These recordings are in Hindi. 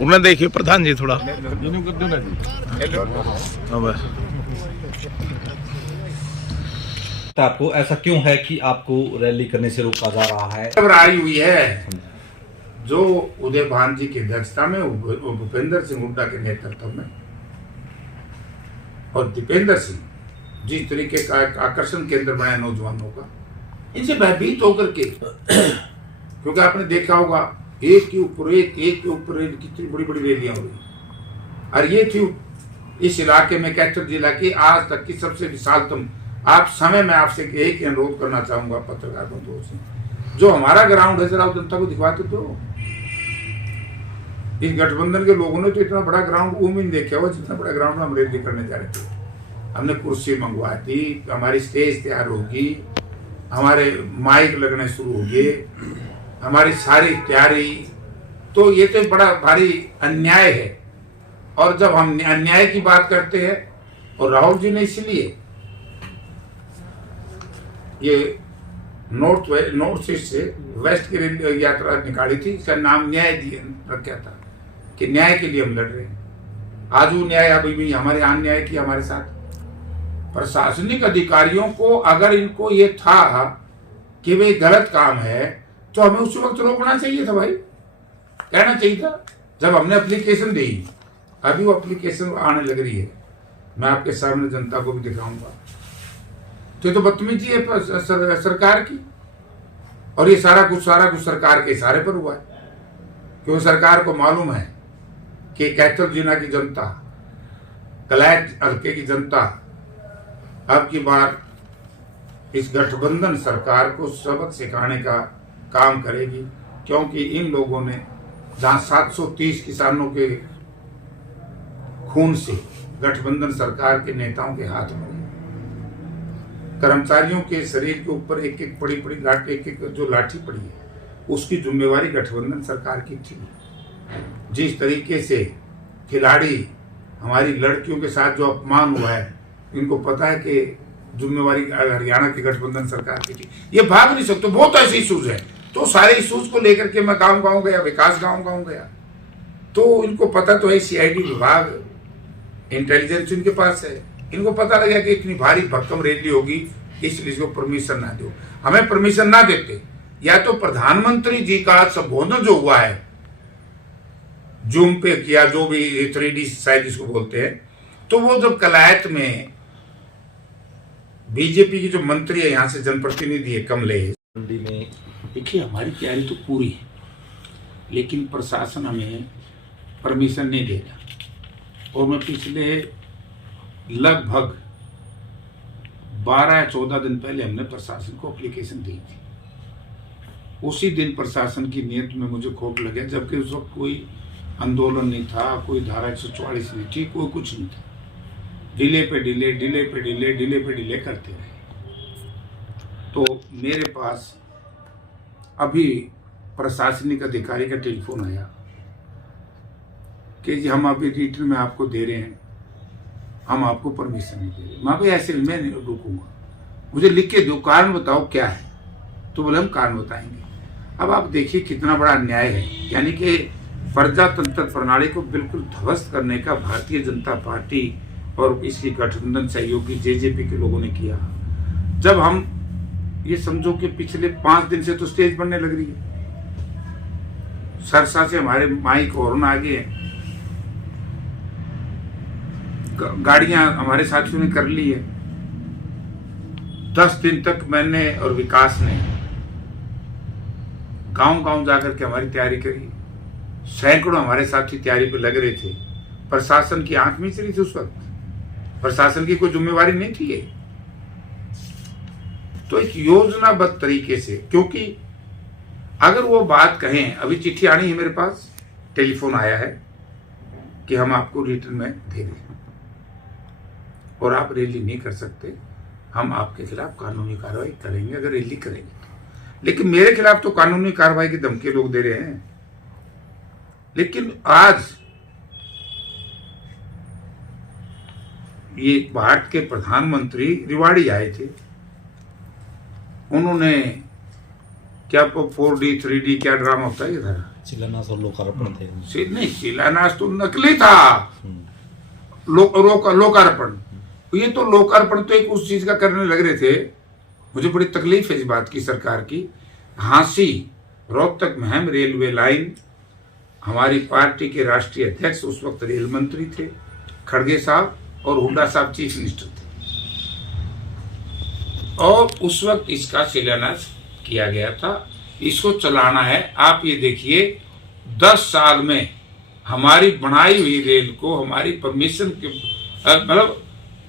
उन्हें देखिए प्रधान जी थोड़ा आपको ऐसा क्यों है कि आपको रैली करने से रोका जा रहा है? घबराई हुई है जो उदय भान जी की अध्यक्षता में भूपेंद्र सिंह हुड्डा के नेतृत्व में और दीपेंद्र सिंह जिस तरीके का एक आकर्षण केंद्र बनाया नौजवानों का, इनसे भयभीत होकर के क्योंकि आपने देखा होगा एक के ऊपर एक कितनी बड़ी बड़ी रैलियां हो रही, और ये थी इस इलाके में कैथल जिला की आज तक की सबसे विशालतम। आप समय में आपसे एक अनुरोध करना चाहूंगा पत्रकार बंधुओं से, जो हमारा ग्राउंड है जरा जनता को दिखवाते तो। इस गठबंधन के लोगों ने तो इतना बड़ा ग्राउंड नहीं देखा हुआ जितना बड़ा ग्राउंड हम रैली करने जा रहे थे। हमने कुर्सी मंगवाई थी, हमारी स्टेज तैयार होगी, हमारे माइक लगने शुरू हो गए, हमारी सारी तैयारी। तो ये तो बड़ा भारी अन्याय है। और जब हम अन्याय की बात करते हैं, और राहुल जी ने इसलिए ये नॉर्थ ईस्ट से वेस्ट की यात्रा निकाली थी, इसका नाम न्याय रखा था कि न्याय के लिए हम लड़ रहे हैं। आज वो न्याय अभी भी हमारे यहाँ न्याय किया हमारे साथ। प्रशासनिक अधिकारियों को अगर इनको ये था कि वे गलत काम है तो हमें उस वक्त रोकना चाहिए था भाई, कहना चाहिए था। जब हमने एप्लीकेशन दी, अभी वो एप्लीकेशन आने लग रही है, मैं आपके सामने जनता को भी दिखाऊंगा। तो बदतमीजी है सरकार की, और ये सारा कुछ सरकार के इशारे पर हुआ है, क्योंकि सरकार को मालूम है कि कैथल जिला की जनता, कलैट हल्के की जनता अब की बार इस गठबंधन सरकार को सबक सिखाने का काम करेगी, क्योंकि इन लोगों ने जहां 730 किसानों के खून से गठबंधन सरकार के नेताओं के हाथ में, कर्मचारियों के शरीर के ऊपर एक एक बड़ी बड़ी लाठी, एक जो लाठी पड़ी है, उसकी जिम्मेवारी गठबंधन सरकार की थी। जिस तरीके से खिलाड़ी, हमारी लड़कियों के साथ जो अपमान हुआ है, इनको पता है कि जिम्मेवारी हरियाणा की गठबंधन सरकार की थी। ये भाग नहीं सकते, बहुत ऐसे इशूज है। तो सारे इशूज को लेकर के मैं गाँव गया, विकास गाँव गया, तो इनको पता तो है, CID विभाग, इंटेलिजेंस इनके पास है। इनको पता लगा कि इतनी भारी भक्कम रैली होगी, इसलिए इसको परमिशन ना दो। हमें परमिशन ना देते, या तो प्रधानमंत्री जी का संबोधन जो हुआ है जूम पे किया, जो भी 3D शायद इसको बोलते हैं, तो वो जब कलायत में बीजेपी की जो मंत्री है, यहाँ से जनप्रतिनिधि है कमलेश, देखिए हमारी तैयारी तो पूरी है, लेकिन प्रशासन हमें परमिशन नहीं दे रहा। और मैं पिछले लगभग 12 या 14 दिन पहले हमने प्रशासन को एप्लीकेशन दी थी। उसी दिन प्रशासन की नीयत में मुझे खोट लगे, जबकि उस वक्त कोई आंदोलन नहीं था, कोई धारा 144 नहीं थी, कोई कुछ नहीं था। डिले पे डिले करते रहे। तो मेरे पास अभी प्रशासनिक अधिकारी का टेलीफोन आया कि जी हम अभी रिटर्न में आपको दे रहे हैं, हम आपको परमिशन नहीं दे रहे। मैं भाई ऐसे मैं नहीं रुकूंगा, मुझे लिख के दो, कारण बताओ क्या है। तो बोले हम कारण बताएंगे। अब आप देखिए कितना बड़ा अन्याय है, यानी कि प्रजातंत्र प्रणाली को बिल्कुल ध्वस्त करने का भारतीय जनता पार्टी और इसकी गठबंधन सहयोगी JJP के लोगों ने किया। जब हम ये समझो कि पिछले 5 दिन से तो स्टेज बनने लग रही है, सरसा से हमारे माइक हॉर्न आ गए हैं, गाड़ियां हमारे साथियों ने कर ली है। 10 दिन तक मैंने और विकास ने गांव जाकर के हमारी तैयारी करी। सैकड़ों हमारे साथी तैयारी पे लग रहे थे। प्रशासन की आंख में चली थी उस वक्त, प्रशासन की कोई जिम्मेवारी नहीं थी ये। तो एक योजनाबद्ध तरीके से, क्योंकि अगर वो बात कहें, अभी चिट्ठी आनी है मेरे पास, टेलीफोन आया है कि हम आपको रिटर्न में दे दें और आप रैली नहीं कर सकते, हम आपके खिलाफ कानूनी कार्रवाई करेंगे अगर रैली करेंगे तो। लेकिन मेरे खिलाफ तो कानूनी कार्रवाई की धमकी लोग दे रहे हैं। लेकिन आज ये भारत के प्रधानमंत्री रिवाड़ी आए थे, उन्होंने क्या 4D 3D क्या ड्रामा होता है इधर शिलान्यास और लोकार्पण थे। नहीं, शिलान्यास तो नकली था। लोकार्पण, ये तो लोकार्पण तो एक उस चीज का करने लग रहे थे। मुझे बड़ी तकलीफ है इस बात की सरकार की। हांसी रोहतक महम रेलवे लाइन, हमारी पार्टी के राष्ट्रीय अध्यक्ष उस वक्त रेल मंत्री थे खड़गे साहब, और हुड्डा साहब चीफ मिनिस्टर थे, और उस वक्त इसका शिलान्यास किया गया था। इसको चलाना है। आप ये देखिए 10 साल में हमारी बनाई हुई रेल को हमारी परमिशन के मतलब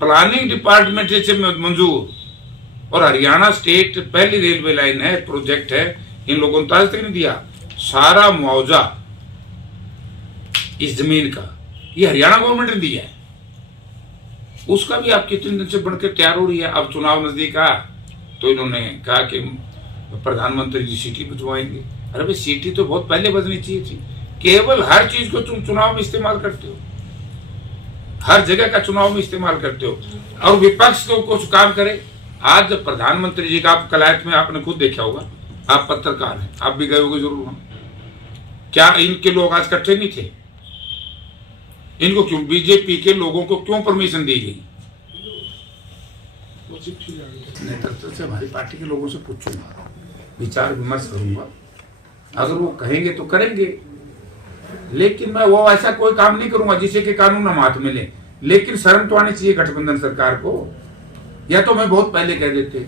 प्लानिंग डिपार्टमेंट से मंजूर, और हरियाणा स्टेट पहली रेलवे लाइन है, प्रोजेक्ट है, इन लोगों ने आज तक नहीं दिया। सारा मुआवजा इस जमीन का ये हरियाणा गवर्नमेंट ने दिया है, उसका भी आप कितने दिन से बनकर तैयार हो रही है। अब चुनाव नजदीक आया तो इन्होंने कहा कि प्रधानमंत्री जी सिटी बजवाएंगे। अरे भाई, सिटी तो बहुत पहले बजनी चाहिए थी। केवल हर चीज को तुम चुनाव में इस्तेमाल करते हो, हर जगह का चुनाव में इस्तेमाल करते हो, और विपक्ष को कुछ काम करे। आज जब प्रधानमंत्री जी का आप कलायत में आपने खुद देखा होगा, आप पत्रकार हैं, आप भी गए होंगे जरूर वहां, क्या इनके लोग आज इकट्ठे नहीं थे? इनको क्यों, बीजेपी के लोगों को क्यों परमिशन दी गई? नेतृत्व से हमारी पार्टी के लोगों से पूछूंगा, विचार विमर्श करूंगा, अगर वो कहेंगे तो करेंगे, लेकिन मैं वो ऐसा कोई काम नहीं करूंगा जिससे कि कानून हम हाथ में लें। लेकिन शर्म तो आनी चाहिए गठबंधन सरकार को, या तो मैं बहुत पहले कह देते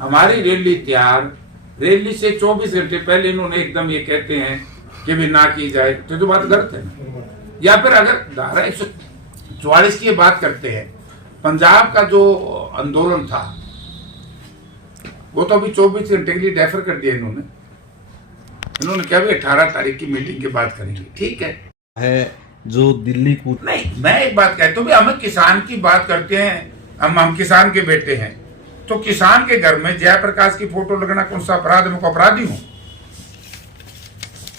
हमारी रैली तैयार, रैली से 24 घंटे पहले इन्होंने एकदम ये कहते हैं कि भी ना की जाए, तो बात गलत है ना। या फिर अगर धारा 144 की बात करते हैं, पंजाब का जो आंदोलन था वो तो अभी 24 घंटे के लिए डेफर कर दिया इन्होंने क्या भी 18 तारीख की मीटिंग के बाद करेंगे। ठीक है जो दिल्ली को नहीं, मैं एक बात कहता हूँ, हम किसान की बात करते हैं, हम किसान के बेटे हैं, तो किसान के घर में जयप्रकाश की फोटो लगाना कौन सा अपराध है? मैं अपराधी हूं।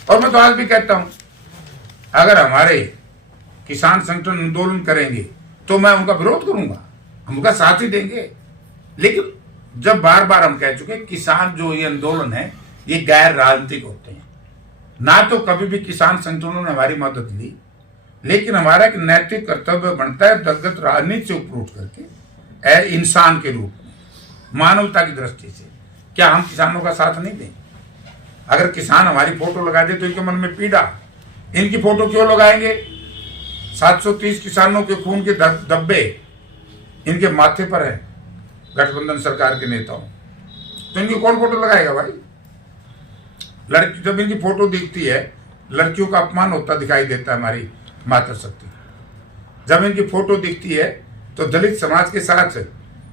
और मैं तो आज भी कहता हूं, अगर हमारे किसान संगठन आंदोलन करेंगे तो मैं उनका विरोध करूंगा, हम उनका साथ ही देंगे। लेकिन जब बार बार हम कह चुके किसान जो ये आंदोलन है ये गैर राजनीतिक होते हैं, ना तो कभी भी किसान संगठनों ने हमारी मदद ली, लेकिन हमारा एक नैतिक कर्तव्य बनता है दलगत राजनीति से ऊपर उठ करके इंसान के रूप में, मानवता की दृष्टि से, क्या हम किसानों का साथ नहीं दें? अगर किसान हमारी फोटो लगा दे तो इनके मन में पीड़ा, इनकी फोटो क्यों लगाएंगे? 730 किसानों के खून के धब्बे इनके माथे पर है गठबंधन सरकार के नेताओं, तो इनकी कौन फोटो लगाएगा भाई? लड़की जब इनकी फोटो दिखती है, लड़कियों का अपमान होता दिखाई देता है हमारी मातृशक्ति। जब इनकी फोटो दिखती है तो दलित समाज के साथ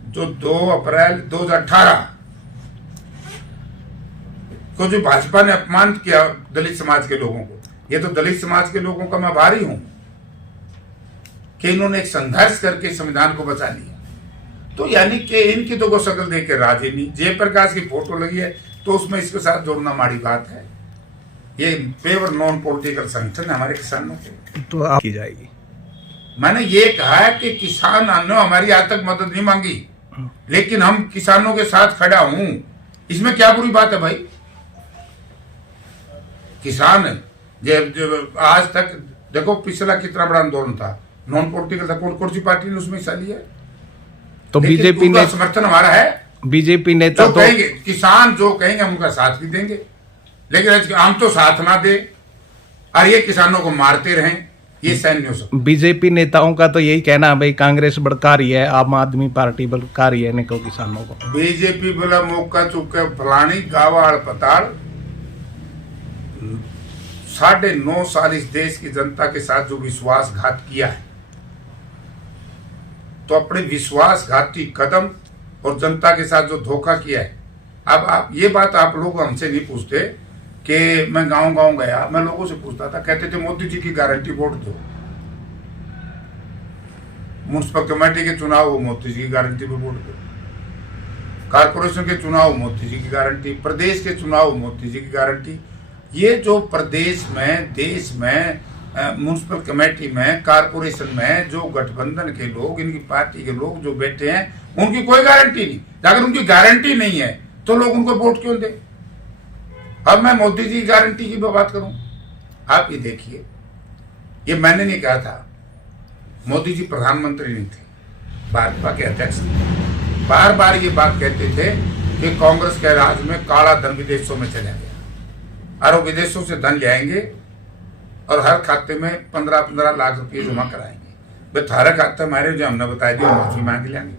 जो 2 अप्रैल 2018 को जो भाजपा ने अपमान किया दलित समाज के लोगों को, ये तो दलित समाज के लोगों का मैं आभारी हूं कि इन्होंने एक संघर्ष करके संविधान को बचा लिया। तो यानी कि इनकी तो कोई शक्ल देख के राजी नहीं। जयप्रकाश की फोटो लगी है तो उसमें इसके साथ जोड़ना माड़ी बात है। ये पेवर नॉन पॉलिटिकल संगठन है हमारे किसानों के, तो आप की जाएगी। मैंने ये कहा है कि किसान ने हमारी आज तक मदद नहीं मांगी, लेकिन हम किसानों के साथ खड़ा हूं, इसमें क्या बुरी बात है भाई? किसान जब आज तक देखो पिछला कितना बड़ा आंदोलन था, नॉन पॉलिटिकल था, कौन सी पार्टी ने उसमें हिस्सा लिया? तो बीजेपी ने समर्थन हमारा है। बीजेपी नेता तो कहेंगे किसान जो कहेंगे हम उनका साथ भी देंगे, लेकिन हम तो साथ ना दे और ये किसानों को मारते रहें, ये सहन नहीं हो सकता। बीजेपी नेताओं का तो यही कहना है भाई कांग्रेस भड़का रही है, आम आदमी पार्टी भड़का रही है इनको, किसानों को। बीजेपी बोला मौका चुके फलानी गावाड़ पताड़ 9.5 साल इस देश की जनता के साथ जो विश्वासघात किया है, तो अपने विश्वासघाती कदम और जनता के साथ जो धोखा किया है, अब आप ये बात आप लोग हमसे नहीं पूछते कि मैं गांव गया, मैं लोगों से पूछता था, कहते थे मोदी जी की गारंटी वोट दो, म्युनिसिपल कमेटी के चुनाव हो मोदी जी की गारंटी पे वोट दो, कारपोरेशन के चुनाव मोदी जी की गारंटी, प्रदेश के चुनाव मोदी जी की गारंटी। ये जो प्रदेश में, देश में, म्युनिसिपल कमेटी में, कारपोरेशन में जो गठबंधन के लोग, इनकी पार्टी के लोग जो बैठे हैं, उनकी कोई गारंटी नहीं। अगर उनकी गारंटी नहीं है तो लोग उनको वोट क्यों दे? अब मैं मोदी जी की गारंटी की बात करूं, आप ये देखिए, ये मैंने नहीं कहा था, मोदी जी प्रधानमंत्री नहीं थे, भाजपा के अध्यक्ष थे। बार बार ये बात कहते थे कि कांग्रेस के राज में काला धन विदेशों में चला गया और वो विदेशों से धन ले आएंगे और हर खाते में 15-15 लाख रुपये जमा कराएंगे। भाई थारा खाता हमारे जो हमने बताया दिया माफी मांग लेंगे,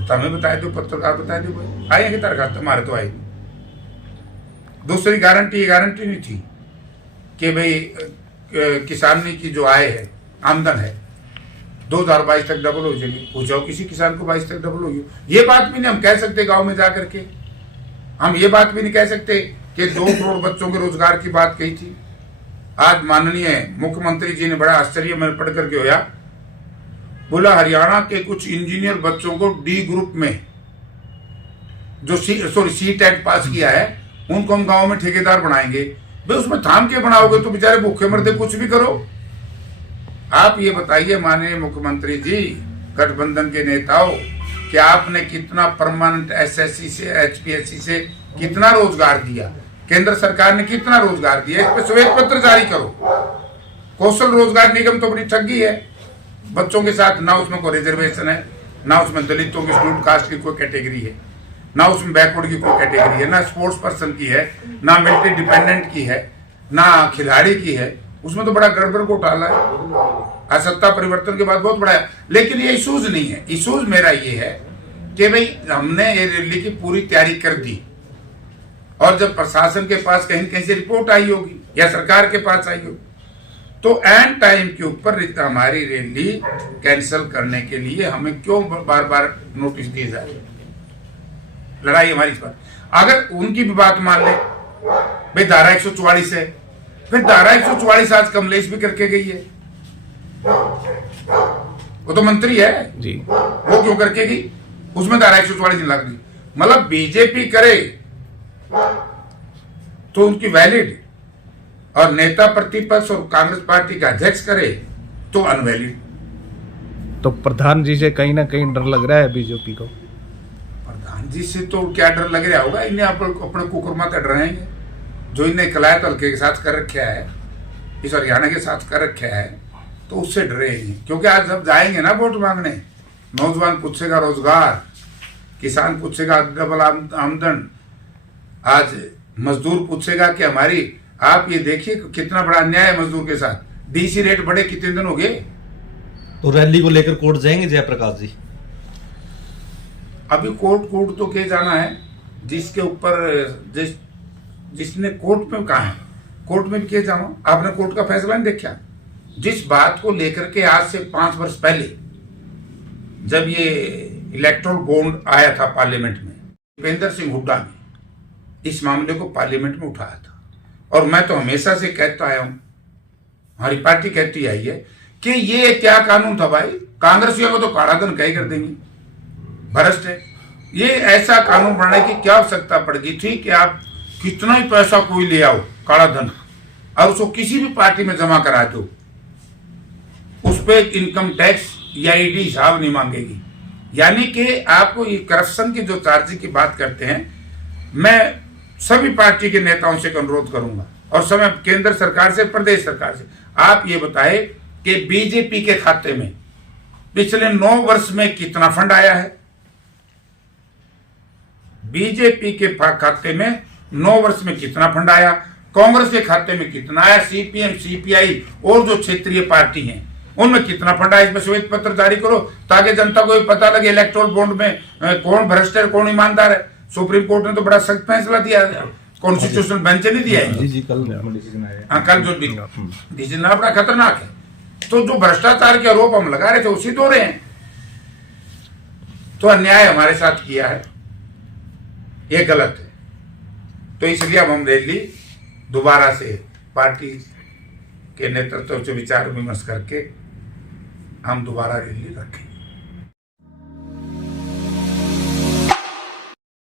तो हमें बताया दो, पत्रकार बताया दो, भाई आएंगे तारा खाता, हमारे तो आएगी। दूसरी गारंटी नहीं थी कि भाई किसानी की जो आय है, आमदन है, 2022 तक डबल हो जाएगी। पूछो किसी किसान को 22 तक डबल होगी, ये बात भी नहीं हम कह सकते। गांव में जाकर के हम ये बात भी नहीं कह सकते कि 2 करोड़ बच्चों के रोजगार की बात कही थी। आज माननीय मुख्यमंत्री जी ने बड़ा आश्चर्य मैंने पढ़ करके होया, बोला हरियाणा के कुछ इंजीनियर बच्चों को डी ग्रुप में जो सी-टेट पास किया है उनको हम गांव में ठेकेदार बनाएंगे। भाई उसमें थाम के बनाओगे तो बेचारे भूखे मरते, कुछ भी करो। आप ये बताइए माननीय मुख्यमंत्री जी, गठबंधन के नेताओं, कि आपने कितना परमानेंट एसएससी से, एचपीएससी से कितना रोजगार दिया, केंद्र सरकार ने कितना रोजगार दिया, इस पर श्वेत पत्र जारी करो। कौशल रोजगार निगम तो बड़ी ठगी है बच्चों के साथ, ना उसमें कोई रिजर्वेशन है, ना उसमें दलितों की शेड्यूल्ड कास्ट की कोई कैटेगरी है, ना उसमें बैकवर्ड की कोई कैटेगरी है, ना स्पोर्ट्स पर्सन की है, ना मिलिट्री डिपेंडेंट की है, ना खिलाड़ी की है। उसमें तो बड़ा गड़बड़ घोटाला है। आज सत्ता परिवर्तन के बाद बहुत बड़ा है, लेकिन ये इशूज नहीं है। इशूज मेरा ये है कि भाई हमने ये रैली की पूरी तैयारी कर दी और जब प्रशासन के पास कहीं कहीं से रिपोर्ट आई होगी या सरकार के पास आई होगी, तो एंड टाइम के ऊपर हमारी रैली कैंसिल करने के लिए हमें क्यों बार बार नोटिस दिए जा रहे हैं। लड़ाई हमारी इस पर, अगर उनकी भी बात मान ले, भाई धारा 144 है, फिर धारा 144 आज कमलेश भी करके गई है, वो तो मंत्री है जी, वो क्यों करके गई, उसमें धारा 144 नहीं लग रही। मतलब बीजेपी करे तो उनकी वैलिड, और नेता प्रतिपक्ष और कांग्रेस पार्टी का अध्यक्ष करे तो अनवैलिड। तो प्रधान जी से कहीं ना कहीं डर लग रहा है बीजेपी को। प्रधान जी से तो क्या डर लग रहा होगा, इन्हें अपने कुकरमा कर रहे हैं, जो इन्हें कलायत हल्के के साथ कर रखा है, इस हरियाणा के साथ कर रखा है, तो उससे डरे हैं। क्योंकि आज जब जाएंगे ना वोट मांगने, नौजवान पूछेगा रोजगार, किसान पूछेगा डबल आमदन, आज मजदूर पूछेगा कि हमारी, आप ये देखिए कितना बड़ा अन्याय है मजदूर के साथ। डीसी रेट बढ़े कितने दिन हो गए। तो रैली को लेकर कोर्ट जाएंगे जयप्रकाश जी? अभी कोर्ट तो के जाना है, जिसके ऊपर जिसने कोर्ट में कहा है, कोर्ट में भी के जाओ। आपने कोर्ट का फैसला नहीं देखा? जिस बात को लेकर के आज से 5 वर्ष पहले जब ये इलेक्ट्रोल बॉन्ड आया था पार्लियामेंट में, भूपेंद्र सिंह हुड्डा ने इस मामले को पार्लियामेंट में उठाया था, और मैं तो हमेशा से कहता आया हूं, हमारी पार्टी कहती आई है कि ये क्या कानून था भाई, कांग्रेसियों को तो काला धन कहीं कर देंगे, भ्रष्ट है। ये ऐसा कानून बनाने की क्या आवश्यकता पड़ गई थी कि आप कितना ही पैसा कोई ले आओ काला धन और उसको किसी भी पार्टी में जमा करा दो, उस पर इनकम टैक्स या ईडी हिसाब नहीं मांगेगी। यानी कि आपको ये करप्शन की जो चार्ज की बात करते हैं, मैं सभी पार्टी के नेताओं से अनुरोध करूंगा और समय केंद्र सरकार से, प्रदेश सरकार से, आप ये बताए कि बीजेपी के खाते में पिछले 9 वर्ष में कितना फंड आया है। बीजेपी के खाते में 9 वर्ष में कितना फंड आया, कांग्रेस के खाते में कितना आया, सीपीएम, सीपीआई और जो क्षेत्रीय पार्टी हैं उनमें कितना फंड आया। इसमें श्वेत पत्र जारी करो ताकि जनता को पता लगे इलेक्टोरल बॉन्ड में कौन भ्रष्ट है कौन ईमानदार है। सुप्रीम कोर्ट ने तो बड़ा सख्त फैसला दिया, कॉन्स्टिट्यूशनल बेंच ने दिया है। जी कल डिसीजन आया। हाँ, कल जो डिसीजन बड़ा खतरनाक है। तो जो भ्रष्टाचार के आरोप हम लगा रहे थे उसी तो रहे हैं। तो अन्याय हमारे साथ किया है, ये गलत है। तो इसलिए अब हम रैली दोबारा से पार्टी के नेतृत्व से विचार विमर्श करके हम दोबारा रैली रखें।